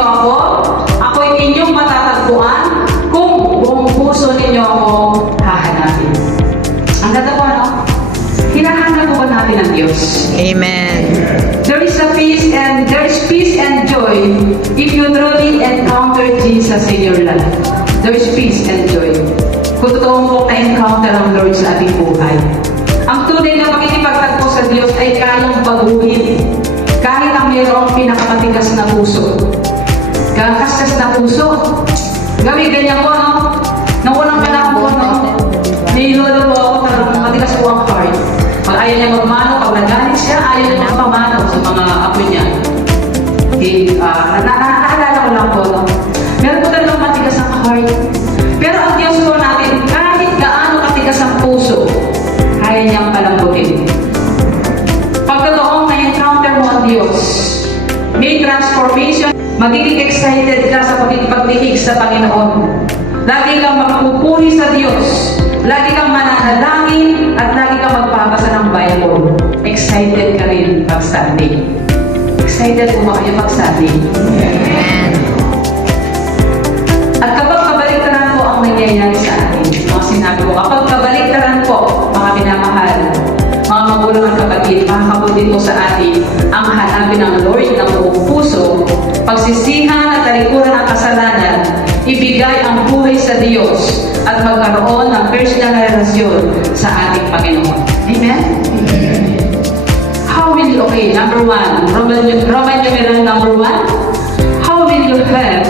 ninyo ako, ako'y inyong matatagpuan kung buong puso ninyo ako hahanapin. Ang ganda po, no? Hinahanap po ba natin ang Diyos? Amen. There is peace and joy if you truly encounter Jesus in your life. There is peace and joy. Kung totoo mo na-encounter ang Lord sa ating buhay. Ang tunay na pakikipagtagpo sa Diyos ay kayang baguhin. Kahit ang mayroong pinakamatigas na puso. Kakaskas na puso. Gawin ganyan po, no? Nung unang panahon po, no? Nilolo po ako, talagang matigas po ang heart. Pag ayaw niya magmano, pag nagalit siya, ayaw niya magpamano sa mga apo niya. Okay, naalala ko lang po, no? Meron po talagang matigas ang heart. Pero ang Diyos po natin, kahit gaano katigas ang puso, kaya niyang palambutin. Pag totoong na-encounter mo ang Diyos, may transformation, magiging excited ka sa pagtihig sa Panginoon. Lagi kang magpupuri sa Diyos. Lagi kang mananalangin at lagi kang magbabasa ng Bible. Excited ka rin pag Sunday. Excited mo ba kayo pag Sunday? Amen. At kapag kabaliktaran po ang nangyayari sa atin, mga sinabi ko, kapag kabaliktaran po, mga minamahal, mga magulang at kapatid, makakabutin po sa atin ang hanapin ng Lord ng buong puso, pagsisihan at talikuran ng kasalanan, ibigay ang buhay sa Diyos at magkaroon ng personal na relasyon sa ating Panginoon. Amen? How will you, okay, number one, Roman numeral number one, how will you have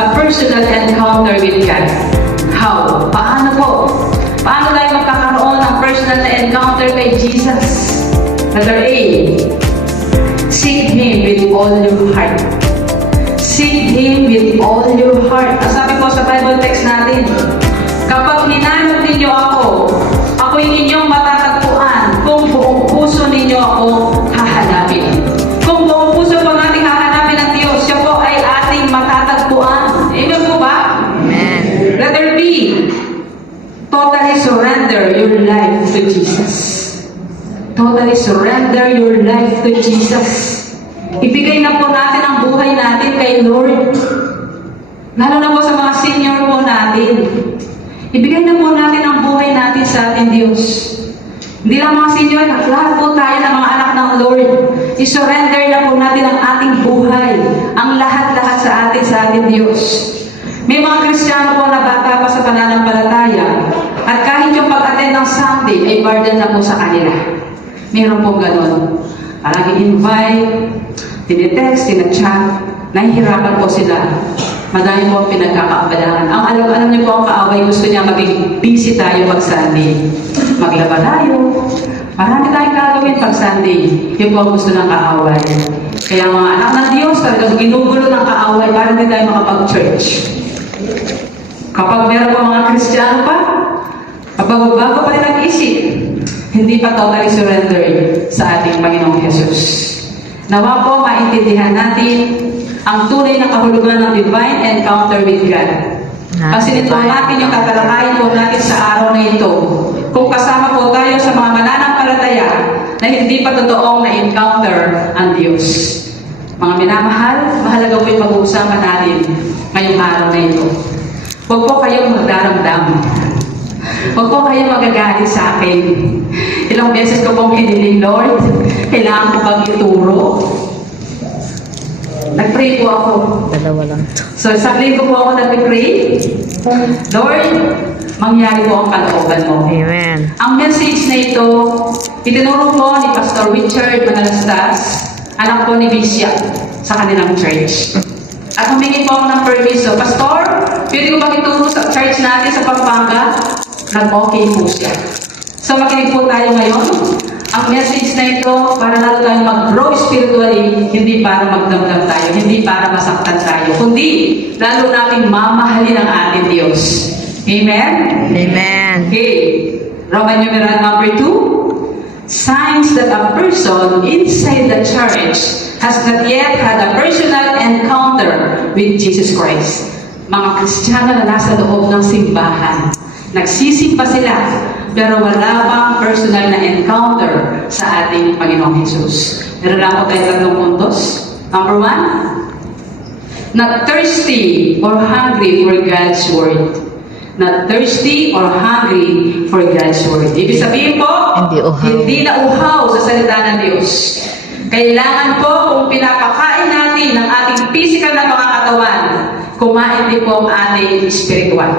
a personal encounter with God? How? Paano po? Paano tayo magkakaroon ng personal na encounter kay Jesus? Letter A, seek Him with all your heart. Seek Him with all your heart. Ang sabi po sa Bible text natin, kapag hinanap ninyo ako, ako'y inyong matatagpuan kung buong puso ninyo ako hahanapin. Kung buong puso po natin hahanapin ang Diyos, siya po ay ating matatagpuan. Amen po ba? Amen. Letter B, totally surrender your life to Jesus. Totally surrender your life to Jesus. Ibigay na po natin ang buhay natin kay Lord. Lalo na po sa mga senior po natin. Ibigay na po natin ang buhay natin sa ating Diyos. Hindi lang mga senior, lahat po tayo ng mga anak ng Lord. I-surrender na po natin ang ating buhay. Ang lahat-lahat sa ating Diyos. May mga Kristiyano po na bata pa sa pananampalataya. At kahit yung pag-attend ng Sunday ay burden na po sa kanila. Meron po ganun. Palagi invite, tinitext, tinachat, nahihirapan po sila. Madami po ang pinagkakaabalahan. Ang alam niyo po ang kaaway, gusto niya maging busy tayo pag Sunday. Maglaba tayo. Marami tayong gagawin pag Sunday. Yun po ang gusto ng kaaway. Kaya mga anak ng Diyos, talagang ginugulo ng kaaway para hindi tayo makapag-church. Kapag meron pa mga Kristiyano pa, kapag bago pa rin nag-isip, hindi pa totally surrendered sa ating Panginoong Jesus. Nawa po maintindihan natin ang tunay na kahulugan ng divine encounter with God. Kasi nito natin yung tatalakayin po natin sa araw na ito. Kung kasama po tayo sa mga mananampalataya na hindi pa totoong na-encounter ang Diyos. Mga minamahal, mahalaga po yung pag-uusapan natin ngayong araw na ito. Huwag po kayong magdaramdam. Huwag po kayong magagalit sa akin. Ilang beses ko pong hiniling, Lord, kailangan ko bang ituro? Nag-pray po ako. Dalawa lang to. So, sa linggo po ako nag-pray. Lord, mangyari po ang kalooban mo. Amen. Ang message na ito, itinuro po ni Pastor Richard Manalastas, anak po ni Bishop, sa kanilang church. At humingi po ako ng permiso. Pastor, pwede ko bang ituro sa church natin sa Pampanga? Nag-okay po siya. So, makinig po tayo ngayon. Ang message na ito, para lalo tayong mag-grow spiritually, hindi para magdamdam tayo, hindi para masaktan tayo, kundi lalo nating mamahalin ang ating Diyos. Amen? Amen. Okay. Roman numeral number 2. Signs that a person inside the church has not yet had a personal encounter with Jesus Christ. Mga Kristiyano na nasa loob ng simbahan. Nagsisimba sila, pero wala bang personal na encounter sa ating Panginoong Jesus. Meron lang po tayo tatlong puntos. Number 1, Not thirsty or hungry for God's Word. Not thirsty or hungry for God's Word. Ibig sabihin po, Hindi uhaw. hindi na uhaw sa salita ng Diyos. Kailangan po kung pinapakain natin ng ating physical na mga katawan, kumain din po ang ating spiritual.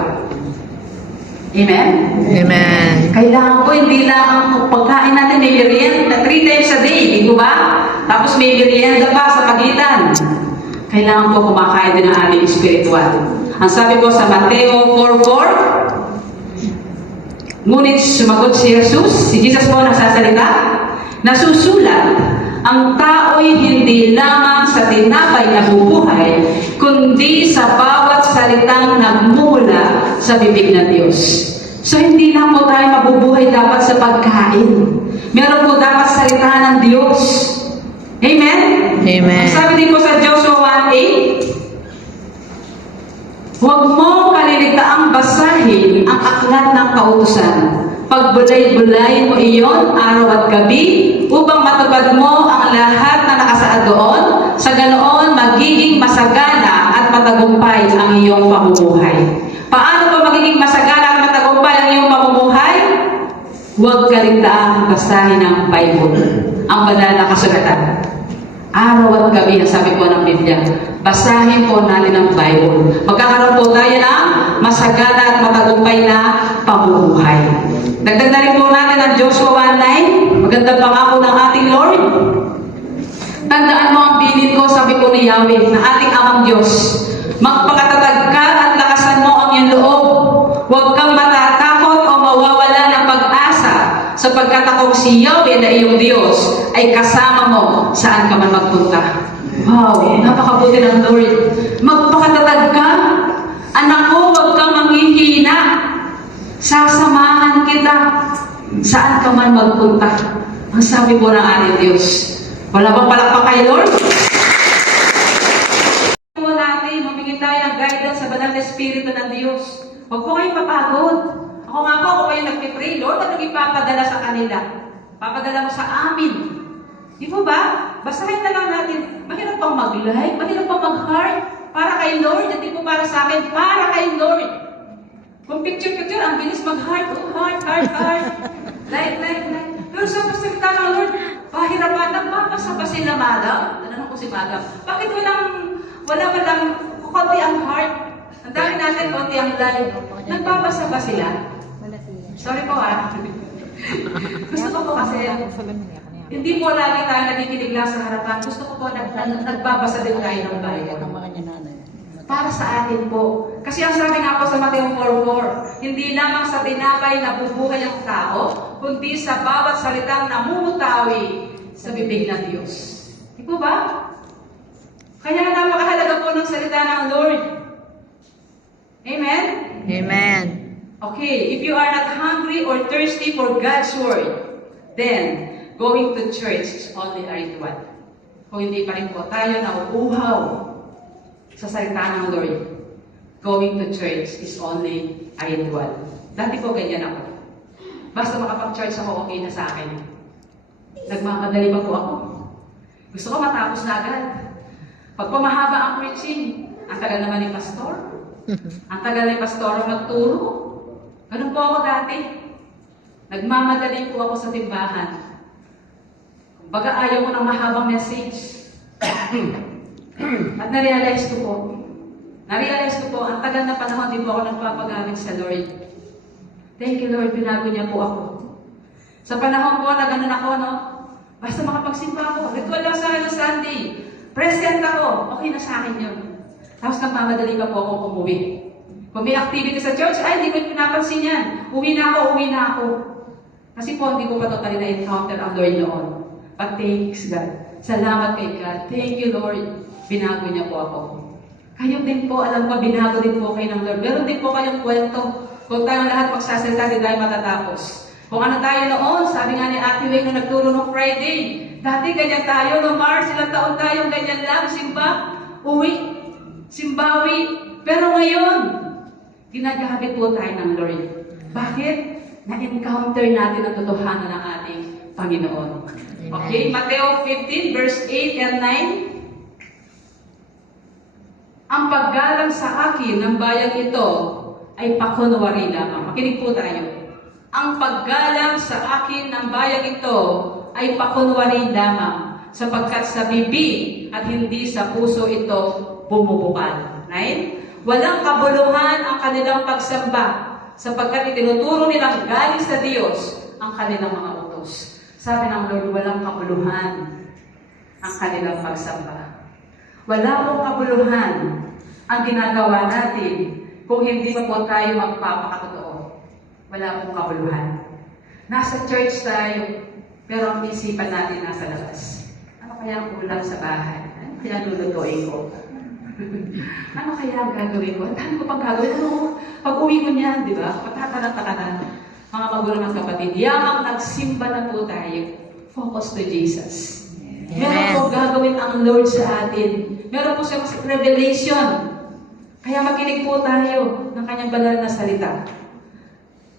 Amen? Amen. Kailangan po hindi lang ang pagkain natin may merienda 3 times a day, di ba? Tapos may merienda pa sa pagitan. Kailangan po kumakain din ng ating spiritual. Ang sabi po sa Mateo 4:4, ngunit sumagot si Jesus, si Jesus po nagsasalita, nasusulat, ang tao'y hindi lamang sa tinapay na bubuhay, kundi sa bawat salitang nagmumula sa bibig ng Diyos. So hindi lang po tayo mabubuhay dapat sa pagkain. Meron po dapat salita ng Diyos. Amen? Amen. Ang sabi din po sa Joshua 1:8, huwag mo kaliligtaang basahin ang aklat ng kautusan. Pagbulay-bulay mo iyon araw at gabi upang matupad mo ang lahat na nakasaad doon. Sa ganoon, magiging masagana at matagumpay ang iyong pamumuhay. Paano ba magiging masagana at matagumpay ang iyong pamumuhay? Huwag kaligtaang basahin ang Bible, ang banal na kasulatan. Araw at gabi, ang sabi po ng Biblia, basahin po natin ang Bible. Magkakaroon po tayo ng masagana at matagumpay na pamumuhay. Dagdag na rin po natin ang Joshua 1:9, magandang pangako ng ating Lord. Tandaan mo ang bilin ko, sabi po ni Yahweh, na ating amang Diyos. Magpakatatag ka at lakasan mo ang iyong loob. Huwag kang matatakot o mawawala ng pag-asa, sapagkat akong si Yahweh na iyong Diyos ay kasama mo saan ka man magpunta. Wow, napakabuti ng Lord. Magpakatatag ka. Anak ko, huwag kang manghihina. Sasamahan kita saan ka man magpunta. Ang sabi po ng ating Diyos. Wala bang palakpak kay Lord? Po natin, humingi tayo ng guidance sa banal na Espiritu ng Diyos. Huwag po kayong mapagod. Ako nga po, ako pa yung nagpipray, Lord, at ipapadala sa kanila. Papadala mo sa amin. Di po ba? Basahin na lang natin. Mahirap pang mag-like, mahirap pang mag-heart. Para kay Lord, hindi po para sa akin, para kay Lord. Kung picture-picture, ang bilis mag-heart. Oh, heart. Like. Pero sa salita ng Lord, pahirapan, nagpapasa ba sila, madam? Tanong ko si madam, bakit wala konti ang heart? Ang dami natin, konti ang life. Nagpapasa ba sila? Sorry po Gusto ko po kasi, hindi po lagi tayo nakikinig lang sa harapan. Gusto ko po nagbabasa din tayo ng Bible. Para sa atin po. Kasi ang sabi nga po sa Mateo 4:4, hindi lamang sa tinapay na bubuhay ang tao, kundi sa bawat salitang namumutawi sa bibig ng Diyos. Di po ba? Kaya napakahalaga po ng salita ng Lord. Amen? Amen. Okay, if you are not hungry or thirsty for God's Word, then going to church is only a ritual. Kung hindi pa rin po tayo nauuhaw sa salita ng Lord, going to church is only a ritual. Dati po ganyan ako. Basta makapag-church ako, okay na sa akin. Nagmamadali pa po ako. Gusto ko matapos na agad. Pag pumahaba ang preaching, ang tagal naman ni pastor. Ang tagal ni pastor magturo. Ganun po ako dati. Nagmamadali po ako sa timbahan. Baga ayaw ko ng mahabang message. At na-realize ko po, ang tagal na panahon din po ako nagpapagamit sa Lord. Thank you, Lord, binago niya po ako. Sa panahon po na ganun ako, basta makapagsimba ako, ritual lang sa akin ng Sunday, present ako, okay na sa akin yun. Tapos nagmamadali pa po akong umuwi. Kung may activity sa church, ay, hindi ko pinapansin yan. Uwi na ako. Kasi po, hindi ko pa totally na-encounter ang Lord noon. But thanks God. Salamat kay God. Thank you, Lord. Binago niya po ako. Kayo din po, alam ko, binago din po kayo ng Lord. Meron din po kayong kwento. Kung tayong lahat magsasalita, di tayo matatapos. Kung ano tayo noon, sabi nga ni Ate Wing nung nagturo ng Friday, dati ganyan tayo, no Mars, ilang taon tayong ganyan lang, simbawi. Pero ngayon, ginagamit po tayo ng Lord. Bakit? Na-encounter natin ang totohanan ng ating Panginoon. Okay, Mateo 15, verse 8 and 9. Ang paggalang sa akin ng bayang ito ay pakunwari lamang. Makinig po tayo. Ang paggalang sa akin ng bayang ito ay pakunwari lamang, sapagkat sa bibig at hindi sa puso ito bumubukal. Right? Walang kabuluhan ang kanilang pagsamba, sapagkat itinuturo nilang galing sa Diyos ang kanilang mga utos. Sabi ng Lord, walang kabuluhan ang kanilang pagsamba. Wala pong kabuluhan ang ginagawa natin kung hindi pa po tayo magpapakatotoo. Wala pong kabuluhan. Nasa church tayo, pero ang isipan natin nasa labas. Ano kaya ang ulam sa bahay? Ano kaya lulutuin ko? Ano kaya ang gagawin ko? Ang dami ko pang gagawin. Ano? Pag-uwi ko niyan, di ba? Pagtatanong ka na. Mga magulang at kapatid, yamang nagsimba na po tayo. Focus to Jesus. Meron po gagawin ang Lord sa atin. Meron po siyang revelation. Kaya makinig po tayo ng kanyang banal na salita.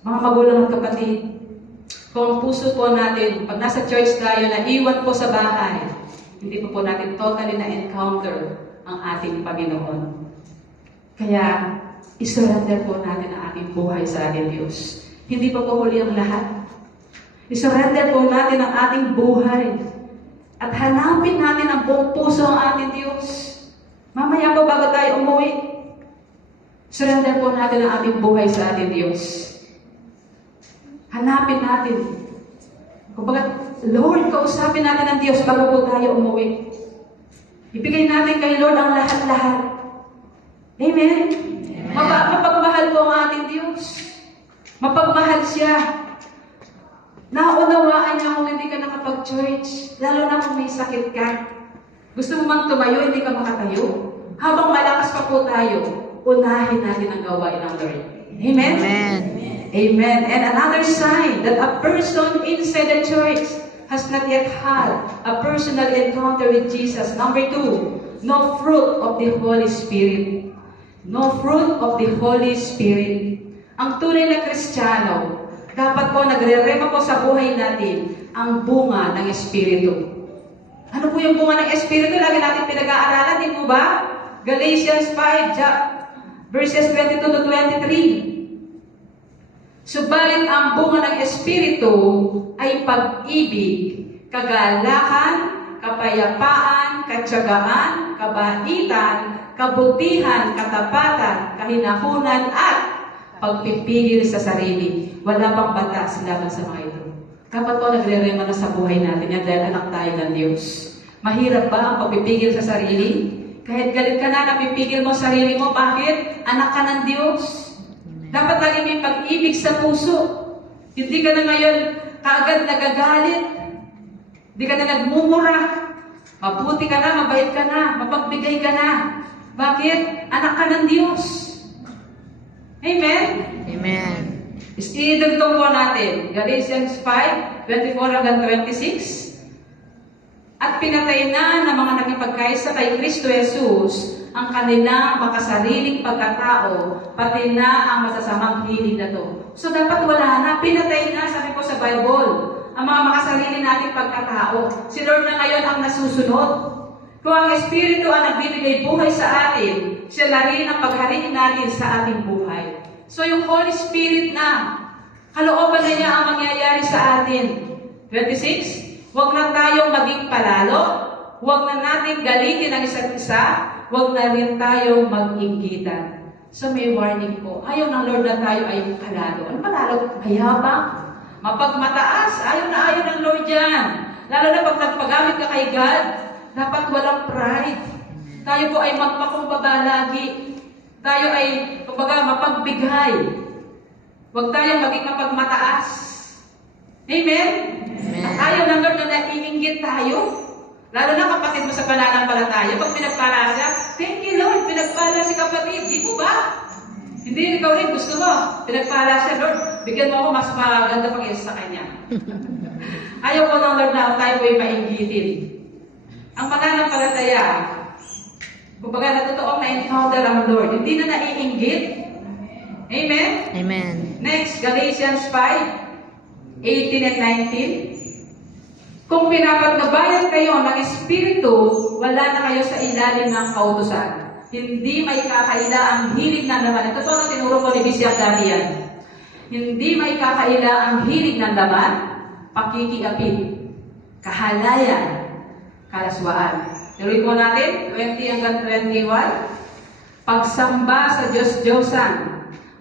Mga magulang at kapatid, kung ang puso po natin, pag nasa church tayo, naiwan po sa bahay, hindi po natin totally na-encounter ang ating Panginoon. Kaya, isurrender po natin ang ating buhay sa ating Diyos. Hindi pa po huli ang lahat. Isurrender po natin ang ating buhay. At hanapin natin ang buong puso ang ating Diyos. Mamaya po bago tayo umuwi, surrender po natin ang ating buhay sa ating Diyos. Hanapin natin. Kumbaga, Lord, kausapin natin ang Diyos bago po tayo umuwi. Ibigay natin kay Lord ang lahat-lahat. Amen? Mapagmahal po ang ating Diyos. Mapagmahal siya. Naunawaan niya kung hindi ka nakapag-church. Lalo na kung may sakit ka. Gusto mo mang tumayo, hindi ka makatayo. Habang malakas pa po tayo, unahin natin ang gawain ng Lord. Amen? Amen. Amen. And another sign that a person inside the church has not yet had a personal encounter with Jesus. Number 2, no fruit of the Holy Spirit. No fruit of the Holy Spirit. Ang tunay na Kristiyano, dapat po nagre-rema po sa buhay natin ang bunga ng Espiritu. Ano po yung bunga ng Espiritu? Lagi natin pinag-aaralan, di po ba? Galatians 5, verses 22 to 23. Subalit ang bunga ng Espiritu ay pag-ibig, kagalakan, kapayapaan, katyagaan, kabaitan, kabutihan, katapatan, kahinahunan, at pagpipigil sa sarili. Wala pang batas laban sa mga ito. Dapat po nagre-rema na sa buhay natin yan dahil anak tayo ng Diyos. Mahirap ba ang pagpipigil sa sarili? Kahit galit ka na, napipigil mo sarili mo. Bakit? Anak ka ng Diyos. Dapat lagi may pag-ibig sa puso. Hindi ka na ngayon kaagad nagagalit. Hindi ka na nagmumura. Mabuti ka na, mabait ka na, mapagbigay ka na. Bakit? Anak ka ng Diyos. Amen? Amen. Idugtong po natin, Galatians 5:24-26. At pinatay na ng mga nagipagkaisa kay Kristo Jesus ang kanilang makasariling pagkatao, pati na ang masasamang hilig na to. So dapat wala na, pinatay na, sabi po sa Bible, ang mga makasarili nating pagkatao. Si Lord na ngayon ang nasusunod. Kung ang Espiritu ang nagbibigay buhay sa atin, siya na rin ang paghariin natin sa ating buhay. So yung Holy Spirit na, kalooban na niya ang mangyayari sa atin. 26, huwag na tayong maging palalo, huwag na natin galitin ang isa't isa, huwag na rin tayong mag-inggitan. So may warning po, ayaw ng Lord na tayo ay palalo. Ano palalo? Mayabang, mapagmataas, ayaw ng Lord yan. Lalo na pag nagpagamit ka kay God, dapat walang pride. Tayo po ay magpakumbaba lagi. Tayo ay, kumbaga, mapagbigay. Huwag tayong maging mapagmataas. Amen? At ayaw ng Lord na naiinggit tayo. Lalo na kapatid mo sa pananampalataya. Pag pinagpala siya, thank you Lord, pinagpala si kapatid. Di po ba? Hindi ikaw rin gusto mo. Pinagpala siya, Lord, bigyan mo ako mas maganda pang isa sa kanya. Ayaw ko ng Lord na tayo ay mainggitin. Ang pananampalataya, kumbaga na totoong na-encounter ang Lord. Hindi na naiinggit. Amen? Amen. Next, Galatians 5:18 and 19. Kung pinapagnabayan kayo ng Espiritu, wala na kayo sa ilalim ng kautusan. Hindi may kakaila ang hilig ng laman. Ito po ang tinuro ko ni Bishop Darian. Hindi may kakaila ang hilig ng laman, pakikiapid, kahalayan, kalaswaan. Tuloy po natin, 20 hanggang 21. Pagsamba sa Diyos-Diyosan,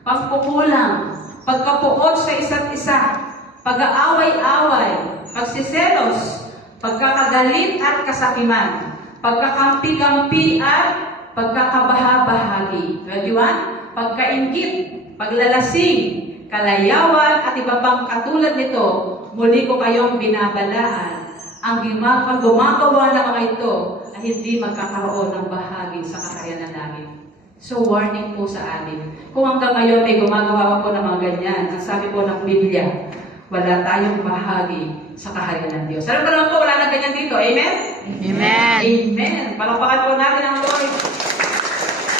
pagkukulang, pagkapuot sa isa't isa, pag-aaway-away, pagsiselos, pagkakagalit at kasakiman, pagkakampi-kampi at pagkakabaha-bahagi. 21. Pagkaingit, paglalasing, kalayawan at iba pang katulad nito, muli ko kayong binabalaan. Ang gumagawa ng mga ito ay hindi magkakaroon ng bahagi sa kakayanan namin. So, warning po sa atin. Kung hanggang ngayon ay gumagawa pa po ng mga ganyan, ang sabi po ng Biblia, wala tayong bahagi sa kaharian ng Diyos. Alam ko naman po, wala na ganyan dito. Amen? Amen. Amen. Palakpakan po natin ang Lord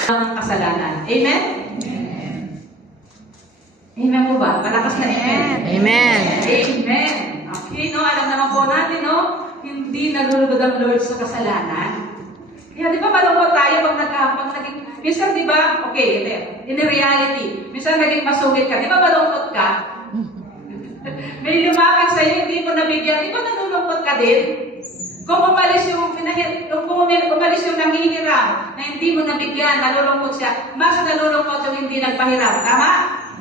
ng kasalanan. Amen? Amen po ba? Malakas na amen. Amen. Amen. Okay, no? Alam naman po natin, no? Hindi nalulugod ang Lord sa kasalanan. Kaya di ba malungkot tayo pag naging, minsan di ba, okay, in reality, minsan naging masugit ka, di ba malungkot ka? May lumapit sa'yo, hindi mo nabigyan, di ba nalulungkot ka din? Kung umalis yung nangihiram na hindi mo nabigyan, nalulungkot siya, mas nalulungkot yung hindi nagpahiram. Tama?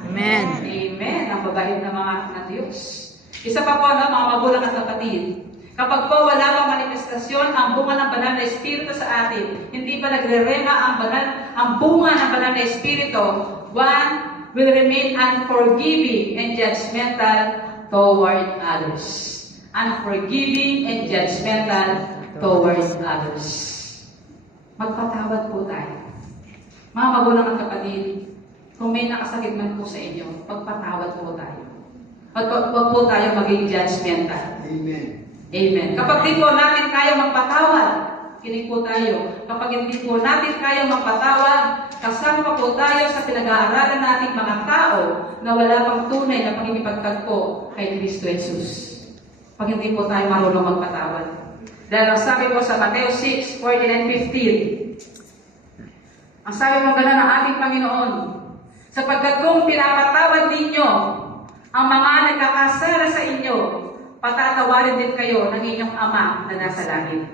Amen. Amen. Ang babait ng mga anak ng Diyos. Isa pa po, no, mga magulang at kapatid. Kapag po wala pang manifestasyon ang bunga ng banal na Espiritu sa atin, hindi pa nagre-rema ang bunga ng banal na Espiritu, one will remain unforgiving and judgmental toward others. Unforgiving and judgmental towards others. Magpatawad po tayo. Mga magulang at kapatid, kung may nakasakit man po sa inyo, magpatawad po tayo. Huwag po tayo maging judgmental. Amen. Amen. Kapag di po natin kaya magpatawad, kinig po tayo. Kapag hindi po natin kaya magpatawad, kasama pa po tayo sa pinag-aaralan nating mga tao na wala pang tunay na pangingipagtagpo kay Kristo Jesus. Pag hindi po tayo marunong magpatawad. Dahil ang sabi po sa Mateo 6:14-15, ang sabi po gano'n ng ating Panginoon, sapagkat kung pinapatawad ninyo ang mga nagkakasala sa inyo, patatawarin din kayo ng inyong Ama na nasa langit.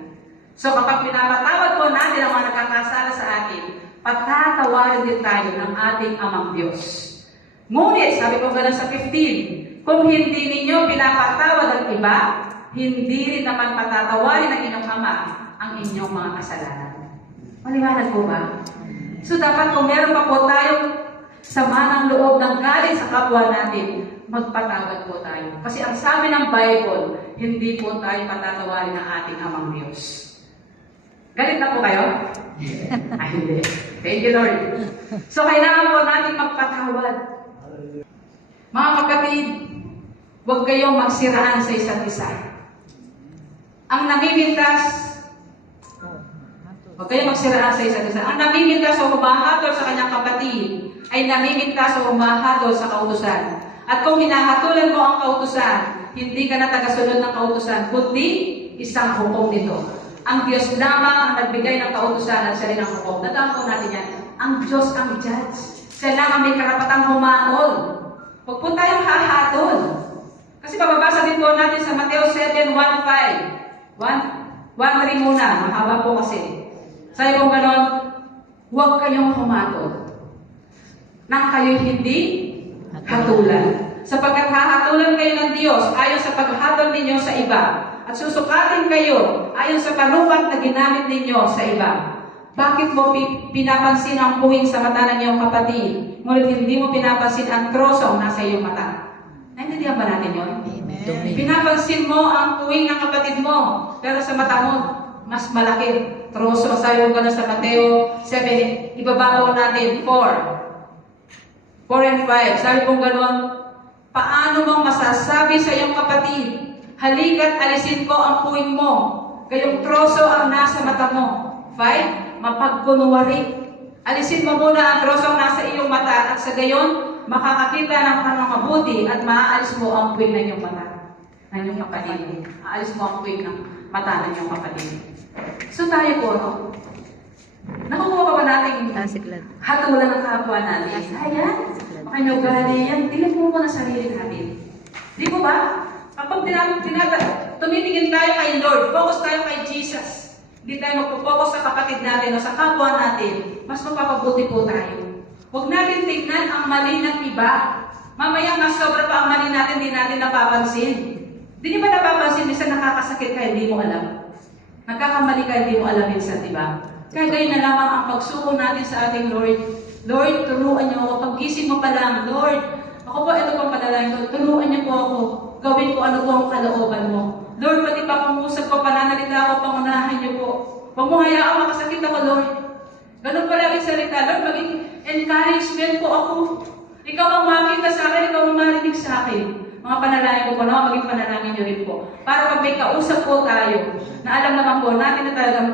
So kapag pinapatawad po natin ang mga nagkakasala sa atin, patatawarin din tayo ng ating Amang Diyos. Ngunit, sabi ko gano'n sa 15, kung hindi ninyo pinapatawad ang iba, hindi rin naman patatawarin ng inyong Ama ang inyong mga kasalanan. Maliwanag po ba? So dapat kung meron pa po tayong sama ng loob ng galing sa kapwa natin, magpatawad po tayo. Kasi ang sabi ng Bible, hindi po tayo patatawarin ng ating Amang Diyos. Galit na po kayo? Ay, hindi. Thank you, Lord. So, kailangan po natin magpatawad. Mga kapatid, huwag kayong magsiraan sa isa't isa. Ang namimitas, huwag kayong magsiraan sa isa't isa. Ang namimitas o humahatol sa kanyang kapatid, ay namimitas o humahatol sa kautusan. At kung hinahatulan mo ang kautusan, hindi ka na tagasunod ng kautusan, kundi isang hukom nito. Ang Diyos lamang ang nagbigay ng kautusan at siya rin ang hukom. Nadaan po natin yan. Ang Diyos ang judge. Siya lang ang may karapatang humatol. Huwag po tayong hahatol. Kasi bababasa din po natin sa Mateo 7:1-5. 1:3 muna. Mahaba po kasi. Sabi po ganon, huwag kayong humatol nang kayo'y hindi hatulan. Sapagkat hahatulan kayo ng Diyos ayon sa paghatol ninyo sa iba. At susukatin kayo ayon sa panukat na ginamit ninyo sa iba. Bakit mo pinapansin ang puwing sa mata ng iyong kapatid, ngunit hindi mo pinapansin ang troso nasa iyong mata? Naintindihan ba natin yun? Amen. Pinapansin mo ang puwing ng kapatid mo, pero sa mata mo, mas malaki. Troso, sabi mo gano'n sa Mateo 7, ibaba po natin 4 and 5. Sabi kong gano'n, paano mong masasabi sa iyong kapatid, halika't alisin ko ang puwing mo, gayong troso ang nasa mata mo. 5, mapagkunwari. Alisin mo muna ang troso ang nasa iyong mata at sa gayon, makakakita ng mabuti at maaalis mo ang puwing ng iyong mata. Ng iyong kapatid. Aalis mo ang puwing ng mata ng iyong kapatid. So tayo po, no? Nakukuha pa ba natin Siklat. hatulan ng kapwa natin. Ayan, makanyugali yan. Tingnan mo na sarili natin. Di po ba? Kapag tumitingin tayo kay Lord, focus tayo kay Jesus. Hindi tayo magpo-focus sa kapatid natin o sa kapwa natin. Mas mapapabuti po tayo. Huwag natin tignan ang mali ng iba. Mamaya mas sobra pa ang mali natin, hindi natin napapansin. Hindi niyo ba napapansin, minsan nakakasakit ka, hindi mo alam. Nagkakamali ka, hindi mo alam minsan, di ba? Kaya ganyan na lamang ang pagsuko natin sa ating Lord. Lord, turuan niyo ako. Paggising mo pa lang, Lord, ako po, ito pang panalangin ko, turuan niyo po ako. Gawin ko ano po ang kalooban mo. Lord, pati pa pangusap ko, pananalita ako, pangunahan niyo po. Huwag mo hayaan, makasakit ako, Lord. Ganun palagi salita, Lord, maging encouragement po ako. Ikaw ang makita sa akin, ikaw ang marinig sa akin. Mga panalangin ko po, maging panalangin niyo rin po. Para pag may kausap po tayo, na alam naman po natin na talagang,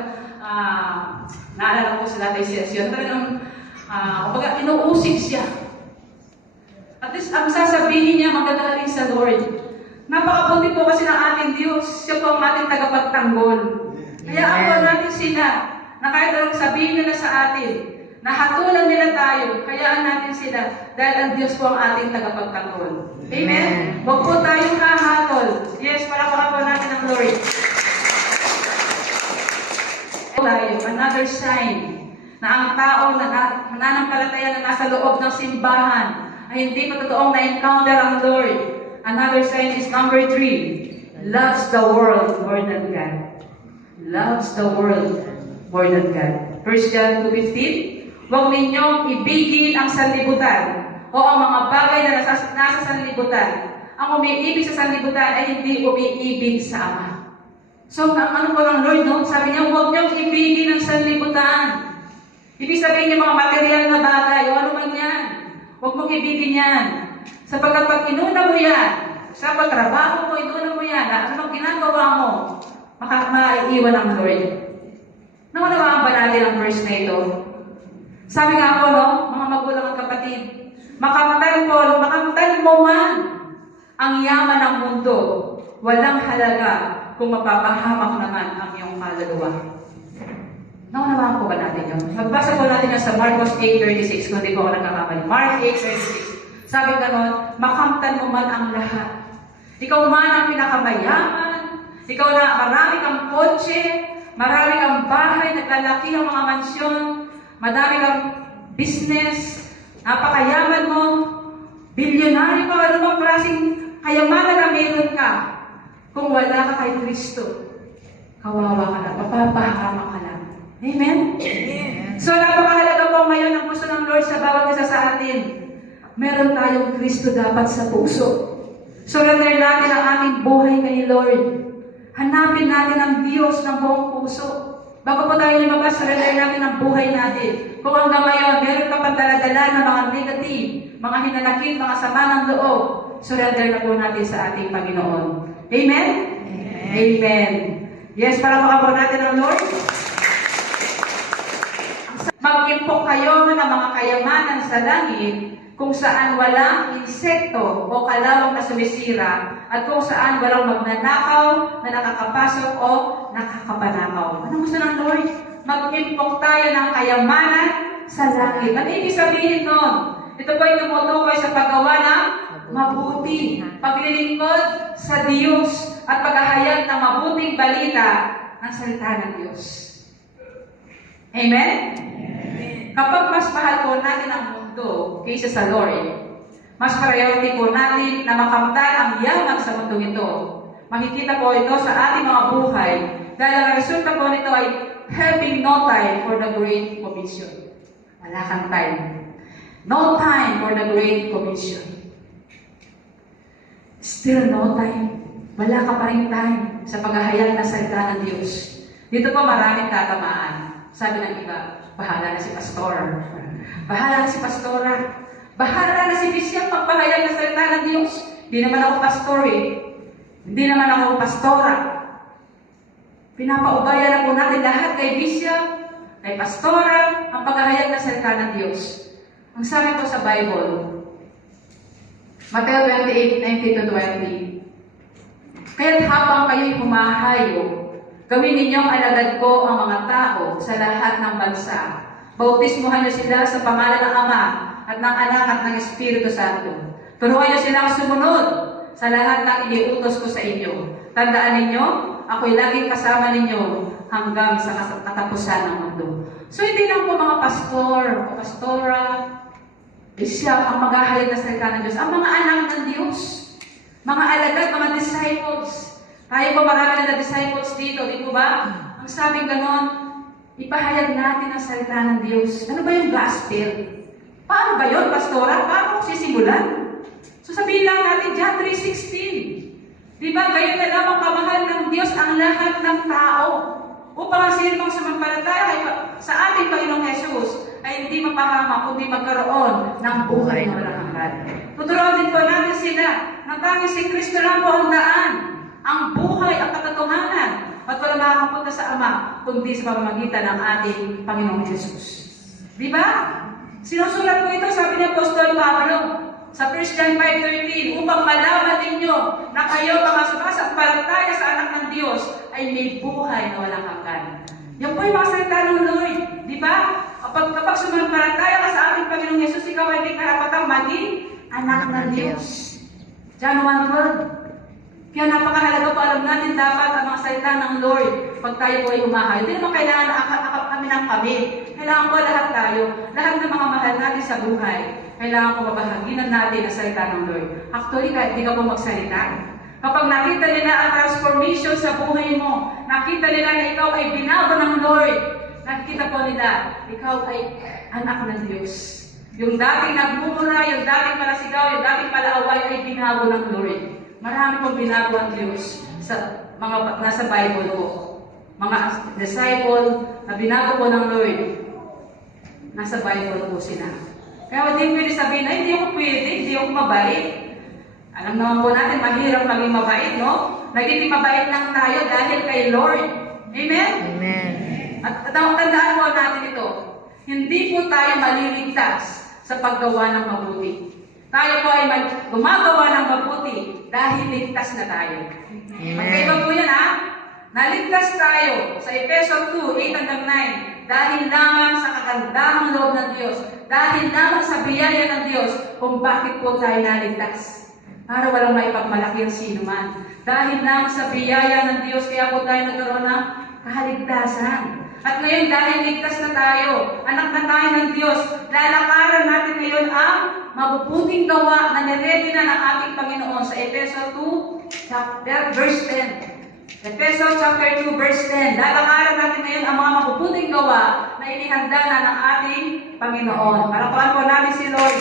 naalala ko sa latay session, talagang, kapag inuusig siya. At least, ang sasabihin niya, magagaling sa Lord. Napakabuti po kasi ng ating Diyos. Siya po ang ating tagapagtanggol. Kaya ako natin sila, na kahit anong sabihin nila sa atin, nahatulan nila tayo, kayaan natin sila, dahil ang Diyos po ang ating tagapagtanggol. Amen? Huwag po tayong hahatol. Yes, palakpakan po natin ang Lord. Tayo, another sign na ang tao na nananampalataya na nasa loob ng simbahan ay hindi pa totoong na-encounter ang Lord. Another sign is number 3. Loves the world more than God. Loves the world more than God. 1 John 2:15. Huwag ninyong ibigin ang sanlibutan o ang mga bagay na nasa sanlibutan. Ang umiibig sa sanlibutan ay hindi umiibig sa Ama. So, ano po ng Lord, no? Sabi niya, huwag niyong ibigin ang sanlibutan. Ibig sabihin niya mga material na bagay o ano man yan. Huwag mong ibigin yan. Sapagkat pag inuna mo yan, sa pagtrabaho mo, inuna mo yan, ano bang ginagawa mo, maiiwan ang Lord. Nakunawaan ba natin ang verse na ito? Sabi nga po, no, mga magulang at kapatid, makamtan mo man ang yaman ng mundo, walang halaga kung mapapahamak naman ang iyong kaluluwa. Nakunawaan po ba natin yun? Magbasa po natin yun sa Marcos 8:36, kung di ko ako nagkakamali. Mark 8:36. Sabi ganon, makamtan mo man ang lahat. Ikaw man ang pinakamayaman, ikaw na marami kang kotse, marami kang bahay, naglalaki ang mga mansyon, madami kang business, napakayaman mo, bilyonaryo ka, ano bang klaseng kayamanan na meron ka. Kung wala ka kay Kristo, kawawa ka na, mapapahama ka lang. Amen? So, napakahalaga po ngayon ang gusto ng Lord sa bawat isa sa atin. Meron tayong Kristo dapat sa puso. Surrender natin ang aming buhay kay Lord. Hanapin natin ang Diyos ng buong puso. Bago po tayo lumabas, surrender natin ang buhay natin. Kung hanggang ngayon, meron ka pagdaladala ng mga negative, mga hinanakit, mga sama ng loob, surrender na po natin sa ating Panginoon. Amen? Amen. Amen. Yes, para makapag natin ang Lord. Mag-impok kayo ng mga kayamanan sa langit, kung saan walang insekto o kalawang na sumisira, at kung saan walang magnanakaw na nakakapasok o nakakapanakaw. Ano gusto ng Lord? Mag-impok tayo ng kayamanan sa langit. Ano ibig sabihin nun? Ito po ay tumutukoy sa paggawa ng mabuti, paglilingkod sa Diyos, at paghahayag ng mabuting balita ng salita ng Diyos. Amen? Kapag mas mahal po natin ang mundo kaysa sa Lord, mas priority po natin na makamtan ang yaman sa mundong ito. Makikita po ito sa ating mga buhay dahil ang resulta po nito ay having no time for the Great Commission. Wala kang time. No time for the Great Commission. Still no time. Wala ka pa rin time sa paghahayag ng salita ng Diyos. Dito po maraming tatamaan. Sabi ng iba, bahala na si pastor. Bahala na si pastora. Bahala na si Bishop magpahayag ng salita ng Diyos. Hindi naman ako pastor eh. Hindi naman ako pastora. Pinapaubaya na po natin lahat kay Bishop, kay pastora, ang paghahayag ng salita ng Diyos. Ang sabi po sa Bible, Mateo 28:19-20. Kaya't habang kayo'y humahayo, gawin ninyong alagad ko ang mga tao sa lahat ng bansa Bautismuhan niyo sila sa pangalan ng Ama at ng Anak at ng Espiritu Santo. Turuan niyo silang sumunod sa lahat ng iniutos ko sa inyo. Tandaan ninyo, ako'y laging kasama ninyo hanggang sa katapusan ng mundo. So hindi lang po mga pastor o pastora, siya ang maghahalin na salita ng Diyos. Ang mga anak ng Diyos, mga alagad, mga disciples. Tayo po marami na disciples dito, di po ba? Ang sabing ganon, ipahayag natin ang salita ng Diyos. Ano ba yung gospel? Paano ba yun, pastora? Paano ko sisimulan? So sabihin lang natin, John 3:16. Di ba, gayon na lamang kamahal ng Diyos ang lahat ng tao upang ang sinumang sumampalataya sa ating Panginoong Jesus ay hindi mapahama, kundi magkaroon ng buhay na walang hanggan. Tuturuan din po natin sila na tanging si Kristo lang po ang daan, ang buhay, ang katotohanan, at walang makakapunta sa Ama, kundi sa pamamagitan ng ating Panginoong Jesus. Di ba? Sinusulat ko ito, sabi ni Apostol Pablo, sa 1 John 5:13, upang malaman ninyo na kayo mga sumasampalataya sa anak ng Diyos ay may buhay na walang hanggan. Yan po yung mga salita ng Lord. Di ba? Kapag sumampalataya ka sa ating Panginoong Yesus, ikaw ay may karapatang maging anak ng Diyos. John 1:12. Kaya napakahalaga po, alam natin dapat ang mga salita ng Lord pag tayo po ay humahay. Hindi naman kailangan na kami ng kami. Kailangan po lahat tayo, lahat ng mga mahal natin sa buhay, kailangan po mabahaginan natin ang salita ng Lord. Actually, kahit di ka po magsalita, kapag nakita nila ang transformation sa buhay mo, nakita nila na ikaw ay binago ng Lord, nakikita po nila, ikaw ay anak ng Diyos. Yung dating nagmumura, yung dating palasigaw, yung dating palaaway ay binago ng Lord. Marami pong binago ang Diyos sa mga nasa Bible po. Mga disciple na binago po ng Lord, nasa Bible po sila. Kaya hindi pwede sabihin, ay hindi ako pwede, hindi ako mabait. Alam naman po natin, mahirap maging mabait, no? Nagiging mabait lang tayo dahil kay Lord. Amen? Amen. At tandaan po natin ito, hindi po tayo maliligtas sa paggawa ng mabuti. Tayo po ay gumagawa ng mabuti dahil ligtas na tayo. Magkaiba po yan, ha? Naligtas tayo sa Efeso 2:8-9 dahil lamang sa kagandahang loob ng Diyos, dahil lamang sa biyaya ng Diyos kung bakit po tayo naligtas. Para walang maipagmalaki ang sino man. Dahil lamang sa biyaya ng Diyos, kaya po tayo nagkaroon ng kahaligtasan. At ngayon, dahil ligtas na tayo, anak na tayo ng Diyos, lalakaran natin ngayon ang mabubuting gawa na niredy na ng ating Panginoon sa Efeso 2, verse 10. Efeso chapter 2, verse 10. Lalakaran natin ngayon ang mga mabubuting gawa na inihanda na ng ating Panginoon. Parapahan po natin si Lord.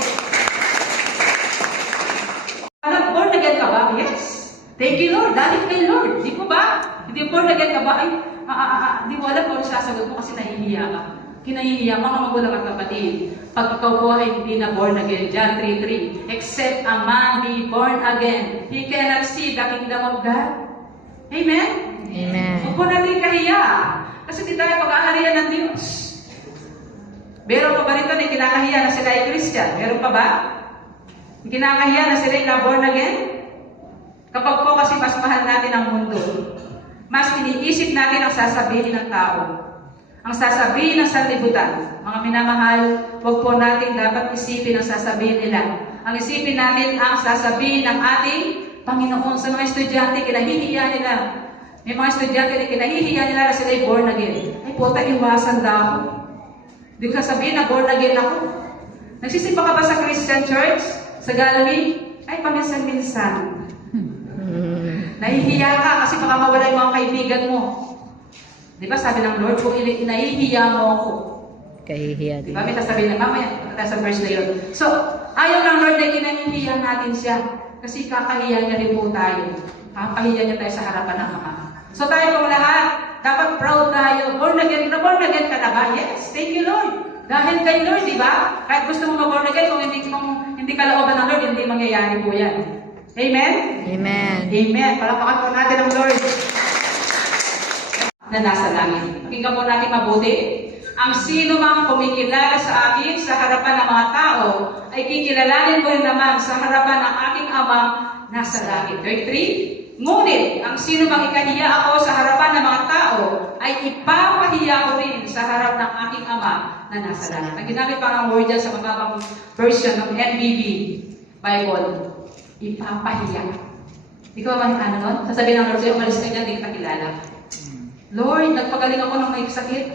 Born again ka ba? Yes. Thank you, Lord. Dahil kay Lord. Di po ba? Hindi born again ka ba? Ay, di mo alam kung sasagot mo kasi nahihiya ka. Kinahihiya mga magulang at kapatid. Pag ikaw po ay hindi na born again, John 3:3, except a man be born again, he cannot see the kingdom of God. Amen? Amen. Huwag po natin kahiya. Kasi di tayo pag-aharian ng Diyos. Meron pa ba rito na kinakahiya na sila ay Christian? Meron pa ba? Kinakahiya na sila ay na-born again? Kapag po kasi mas mahal natin ang mundo, mas iniisip natin ang sasabihin ng tao. Ang sasabihin ng sanlibutan. Mga minamahal, huwag po natin dapat isipin ang sasabihin nila. Ang isipin natin ang sasabihin ng ating Panginoon. Sa mga estudyante, kinahihiya nila. May mga estudyante na kinahihiya nila na sila ay born again. Ay, puta, iwasan daw ako. Hindi ko sasabihin na born again ako. Nagsisipa ka ba sa Christian Church? Sa Galilee? Ay, paminsan-minsan. Nahihiya ka kasi baka mawala yung mga kaibigan mo. Di ba sabi ng Lord, kung nahihiya mo ako. Kahihiya Di din. ba? May sasabihin na, mamaya, sa verse na yun. So, ayaw ng Lord na kinahihiya natin siya. Kasi kakahiya niya rin po tayo. Kakahiya niya tayo sa harapan ng Ama. So tayo pong lahat, dapat proud tayo. Born again ka na ba? Yes, thank you Lord. Dahil kay Lord, di ba? Kahit gusto mo mag-born again, kung hindi kalooban ng Lord, hindi mangyayari po yan. Amen? Amen. Amen. Palapakan po natin ang Lord na nasa langit. Pakinggan po natin mabuti. Ang sino mang kumikilala sa akin sa harapan ng mga tao, ay kikilalanin ko rin naman sa harapan ng aking Ama nasa langit. Verse 3, Ngunit, ang sino mang ikahiya ako sa harapan ng mga tao, ay ipapahiya ko rin sa harap ng aking Ama na nasa langit. Ang ginamit parang word dyan sa mababang version ng NBB Bible. Ipapahiya. Di ko ba ano nun? Sasabihin ng Lord sa'yo, umalis ka dyan, di kita kilala. Lord, nagpagaling ako ng may sakit.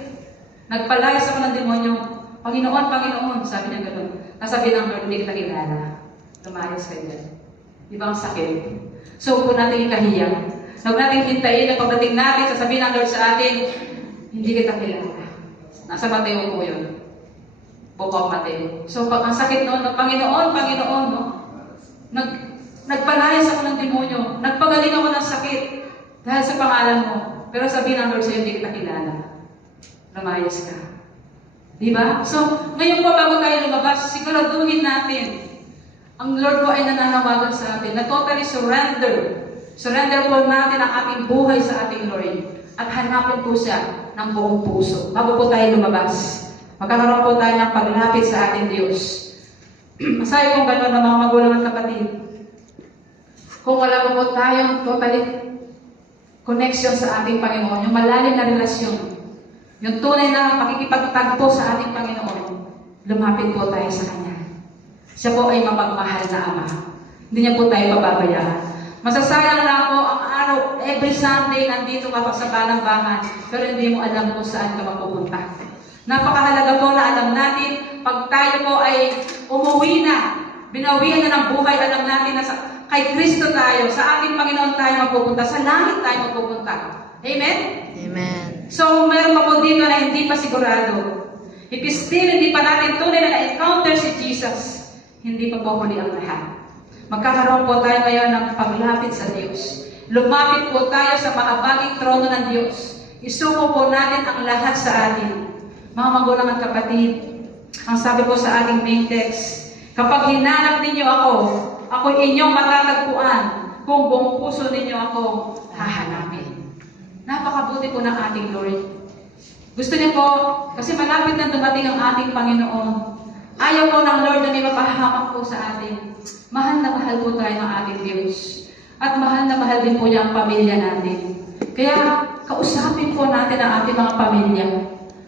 Nagpalayas ako ng demonyo. Panginoon, Panginoon, sabi niya gano'n. Nasabi ng Lord, hindi kita kilala. Lumayas ka dyan. Di ba ang sakit? So, huwag po natin ikahiya. Huwag natin hintayin na pagdating natin, sasabihin ng Lord sa atin, hindi kita kilala. Nasa Mateo po yun. Book of Mateo. So, pag ang sakit noon, Panginoon, Panginoon, no? Nagpalayas ako ng demonyo. Nagpagaling ako ng sakit. Dahil sa pangalan mo. Pero sabihin ng Lord sa'yo, hindi kita kilala. Lumayas ka. Diba? So, ngayon po bago tayo lumabas, siguraduhin natin, ang Lord po ay nananawagan sa atin na totally surrender. Surrender po natin ang ating buhay sa ating Lord. At hanapin po siya ng buong puso. Bago po tayo lumabas, magkakaroon po tayo ng paglapit sa ating Diyos. Masaya kong gano'n ng mga magulang at kapatid. Kung wala po tayong totally connection sa ating Panginoon, yung malalim na relasyon, yung tunay na pakikipagtagpo sa ating Panginoon, lumapit po tayo sa Kanya. Siya po ay mapagmahal na Ama. Hindi niya po tayo pababayaan. Masasayang lang po ang araw, every Sunday, nandito ka pa sa balang-bangan, pero hindi mo alam kung saan ka mapupunta. Napakahalaga po na alam natin, pag tayo po ay umuwi na, binawian na ng buhay, alam natin na kay Kristo tayo, sa ating Panginoon tayo mapupunta, sa langit tayo mapupunta. Amen? Amen. So, meron pa po dito na hindi pa sigurado. If still hindi pa natin tunay na na-encounter si Jesus, hindi pa po huli ang lahat. Magkakaroon po tayo ngayon ng paglapit sa Diyos. Lumapit po tayo sa mahabaging trono ng Diyos. Isuko po natin ang lahat sa atin. Mga magulang at kapatid, ang sabi po sa ating main text, kapag hinanap ninyo ako, ako'y inyong matatagpuan. Kung buong puso ninyo ako, hahanapin. Napakabuti po ng ating Lord. Gusto niya po, kasi malapit na dumating ang ating Panginoon. Ayaw po ng Lord na may mapahamak po sa atin. Mahal na mahal po tayo ng ating Diyos. At mahal na mahal din po niya ang pamilya natin. Kaya, kausapin po natin ang ating mga pamilya.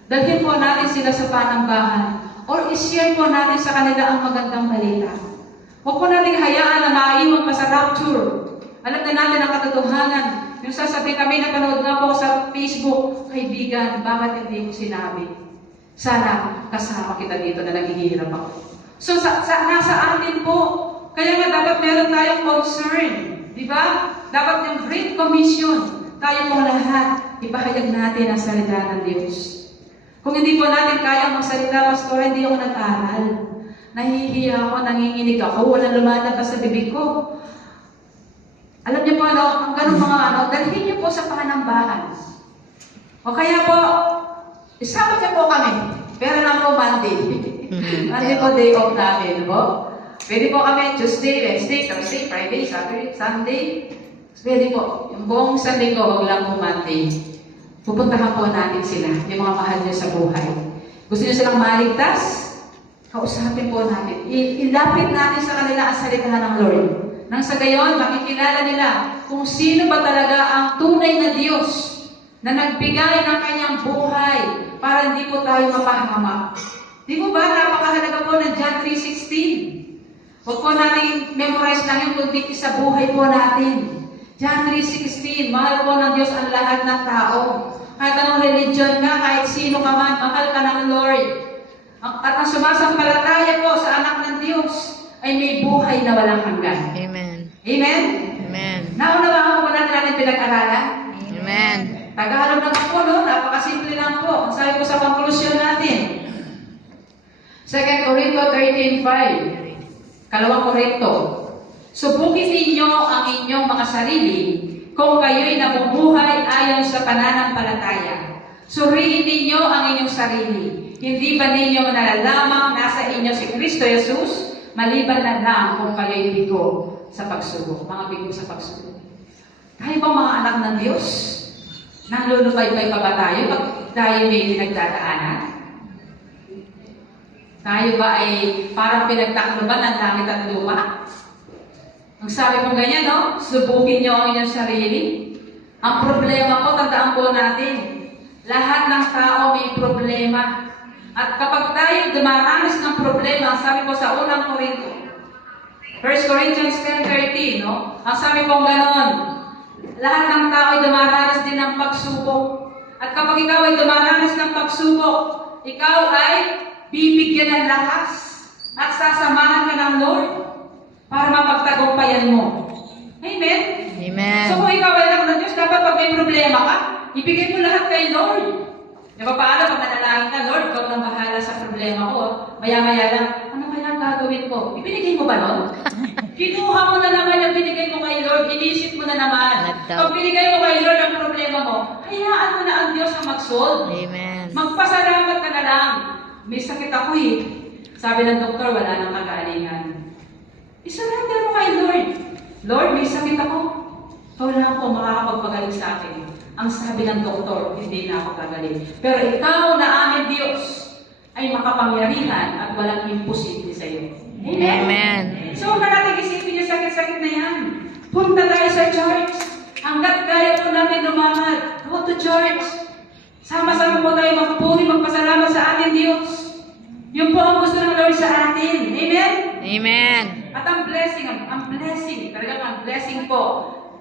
Dalhin po natin sila sa panambahan. Or i-share po natin sa kanila ang magandang balita. Huwag po natin hayaan na maiwan pa sa rapture. Alam na natin ang katotohanan. Yung sasabihin kami, napanood nga po sa Facebook, kaibigan, bakit hindi mo sinabi? Sana kasama kita dito na naghihirap ako. So, nasa atin po. Kaya nga dapat meron tayong concern. Di ba? Dapat yung Great Commission. Tayo pong lahat, ipahayag natin ang salita ng Diyos. Kung hindi po natin kaya magsalita, Pastor, hindi ako nag-aral. Nahihiya ako, nanginginig ako, walang lumalabas sa bibig ko. Alam niyo po, ang ganun mga dalhin niyo po sa panambahan. O kaya po, isama niyo po kami. Pero lang po Monday. Monday po day off namin, po. Pwede po kami Tuesday, Wednesday, Thursday, Friday, Saturday, Sunday. Pwede po. Yung buong Sunday ko, wag lang po Monday. Pupuntahan po natin sila, yung mga mahal niyo sa buhay. Gusto niyo silang maligtas? Kausapin po natin. Ilapit natin sa kanila ang salita ng Lord. Nang sa gayon, makikilala nila kung sino ba talaga ang tunay na Diyos na nagbigay ng kanyang buhay para hindi po tayo mapahamak. Di mo ba napakahalaga po ng John 3:16? Huwag po natin memorize lang yung kundi sa buhay po natin. John 3:16, mahal po ng Diyos ang lahat ng tao. Kahit anong religion ka, kahit sino ka man, mahal ka ng Lord. At ang sumasampalataya po sa anak ng Diyos ay may buhay na walang hanggan. Amen. Amen? Amen. Naunawaan po natin pinag-aralan? Amen. Tagalog na po, no? Napakasimple lang po. Ang sabi ko sa conclusion natin. 2 Corinto 13:5. Kalawang Korinto. Subukin ninyo ang inyong mga sarili kung kayo'y nabubuhay ayon sa pananampalataya. Suriin ninyo ang inyong sarili. Hindi ba ninyo nalalamang nasa inyo si Kristo Jesus? Maliban na lang kung kayo'y bigo sa pagsubok. Mga bigo sa pagsubok. Tayo ba mga anak ng Diyos? Nanlulupaybay pa ba tayo pag tayo may pinagdadaanan? Tayo ba ay parang pinagtakloban ng langit at lupa? Ang sabi kong ganyan, no? Subukin niyo ang inyong sarili. Ang problema po, tandaan po natin, lahat ng tao may problema. At kapag tayo dumaranas ng problema, ang sabi ko sa unang Korinto, 1 Corinthians 10:13, no? Ang sabi kong ganon, lahat ng tao ay dumaranas din ng pagsubok. At kapag ikaw ay dumaranas ng pagsubok, ikaw ay bibigyan ng lakas at sasamahan ka ng Lord para mapagtagumpayan mo. Amen? Amen. So kung ikaw ay anak ng Diyos, dapat pag may problema ka, ibigay mo lahat kay Lord. Di ba paano pag nanalangin ka, Lord, ikaw nang bahala sa problema ko. Maya-maya lang, ano kaya ang gagawin ko? Ibinigay mo ba nun? Kinuha mo na naman yung binigay mo kay Lord, inisip mo na naman. Pag binigay mo kay Lord ang problema mo, hayaan mo na ang Diyos ang mag-solve. Amen. Magpasalamat ka na lang. May sakit ako eh. Sabi ng doktor, wala nang kagalingan. Isurrender mo kay Lord. Lord, may sakit ako. Ikaw lang po makakapagpagaling sa akin. Ang sabi ng doktor, hindi na ako gagaling. Pero ikaw na aming Diyos ay makapangyarihan at walang imposible sa iyo. Amen? Amen. So, huwag na natin isipin yung sakit-sakit na yan. Punta tayo sa church. Hanggat kaya po natin lumakad, go to church. Sama-sama po tayo magpuri, magpasalamat sa ating Diyos. Yun po ang gusto ng Lord sa atin. Amen? Amen. At ang blessing, talagang ang blessing po,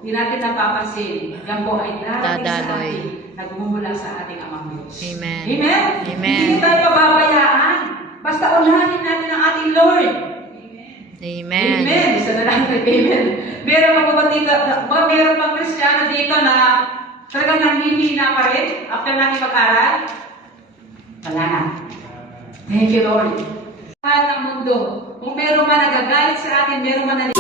hindi natin napapansin. Yan po ay darating sa Dadaloy. atin, nagmumula sa ating Amang Diyos. Amen. Amen? Amen. Hindi tayo pababayaan. Basta unahin natin ang ating Lord. Amen. Amen. Isa na lang kay Amen. Meron pa po ba dito, meron pang Kristiyano dito na talagang nanghihina pa rin after natin mag-aral? Wala na. Thank you, Lord. Lahat ng mundo, kung meron man nagagalit sa atin, meron man